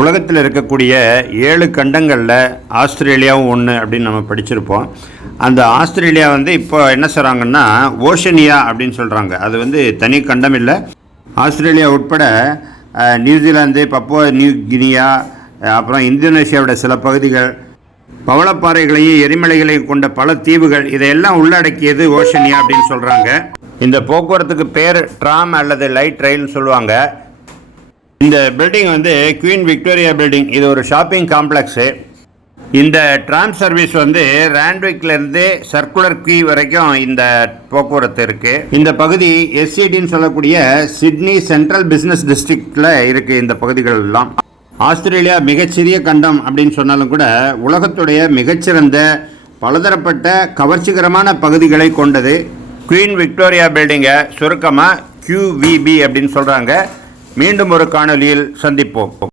உலகத்தில் இருக்கக்கூடிய 7 கண்டங்களில் ஆஸ்திரேலியாவும் ஒன்று அப்படின்னு நம்ம படிச்சிருப்போம். அந்த ஆஸ்திரேலியா இப்போ என்ன சொல்கிறாங்கன்னா ஓஷனியா அப்படின்னு சொல்கிறாங்க. அது தனி கண்டம் இல்லை. ஆஸ்திரேலியா உட்பட நியூசிலாந்து, பப்புவா நியூ கினியா, அப்புறம் இந்தோனேஷியாவோட சில பகுதிகள், பவளப்பாறைகளையும் எரிமலைகளையும் கொண்ட பல தீவுகள், இதையெல்லாம் உள்ளடக்கியது ஓஷனியா அப்படின்னு சொல்கிறாங்க. இந்த போக்குவரத்துக்கு பேர் ட்ராம் அல்லது லைட் ரயில்னு சொல்லுவாங்க. இந்த பில்டிங் குவீன் விக்டோரியா பில்டிங். இது ஒரு ஷாப்பிங் காம்ப்ளெக்ஸு. இந்த ட்ராம் சர்வீஸ் ராண்ட்விக்லேருந்து சர்க்குலர் கீ வரைக்கும் இந்த போக்குவரத்து இருக்குது. இந்த பகுதி எஸ்சிடின்னு சொல்லக்கூடிய சிட்னி சென்ட்ரல் பிஸ்னஸ் டிஸ்ட்ரிக்டில் இருக்குது. இந்த பகுதிகள் எல்லாம் ஆஸ்திரேலியா மிகச்சிறிய கண்டம் அப்படின்னு சொன்னாலும் கூட உலகத்துடைய மிகச்சிறந்த பலதரப்பட்ட கவர்ச்சிகரமான பகுதிகளை கொண்டது. குவீன் விக்டோரியா பில்டிங்கை சுருக்கமாக QVB அப்படின்னு சொல்கிறாங்க. மீண்டும் ஒரு காணொலியில் சந்திப்போம்.